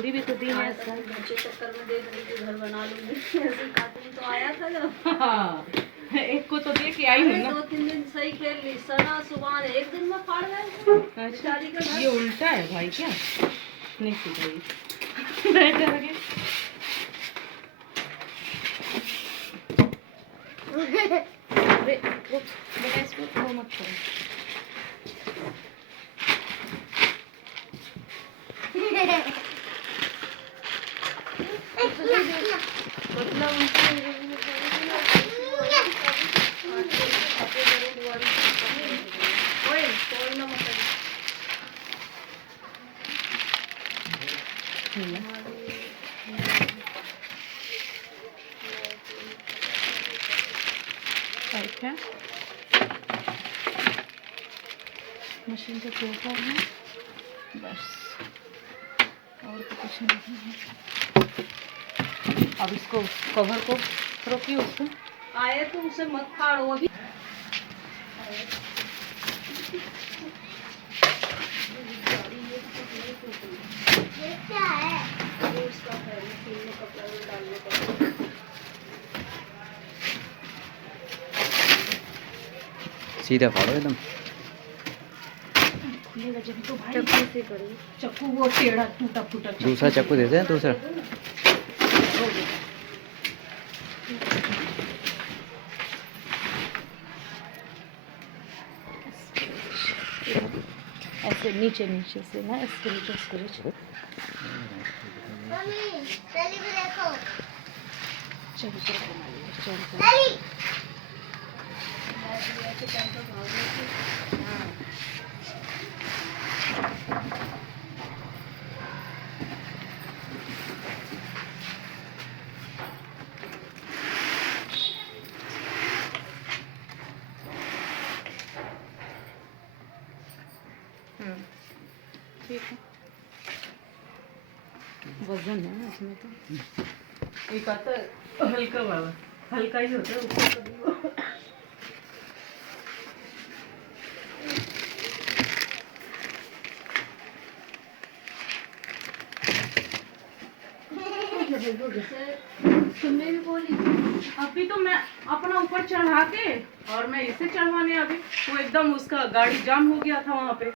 पूरी भी तो दी है घर के चक्कर में देख रही थी घर बना लूंगी ऐसे कार्टून तो आया था जब। हाँ एक को तो दे के आई हूँ ना। 2-3 दिन सही खेल ली, सना सुबह एक दिन में फाड़ गए। अच्छा ये उल्टा है भाई क्या? नहीं सीधा ये बैठ आगे। अरे बेटा इसको वो मत करो। क्या मशीन का पेपर है बस, और तो कुछ नहीं है। अब इसको कवर को रोकिए उसको। आए तो उसे मत फाड़ो अभी। ये क्या है? ये उसका है, मशीन में कपड़ा डालने का। सीधा फाड़ो एकदम। खुलेगा जब तो भाई। चक्कू से करो। चक्कू वो टेढ़ा टूटा फूटा दूसरा चक्कू दे दे, दूसरा। ऐसे नीचे नीचे से ना इसके नीचे इसको मम्मी चली भी देखो। चलो चलो बना लिया चलो। ठीक है वजन है इसमें तो। एक आता है हल्का वाला, हल्का ही होता है ऊपर कभी वो। तुमने भी बोली अभी तो मैं अपना ऊपर चढ़ा के और मैं इसे चढ़वाने अभी वो एकदम उसका गाड़ी जाम हो गया था वहाँ पे।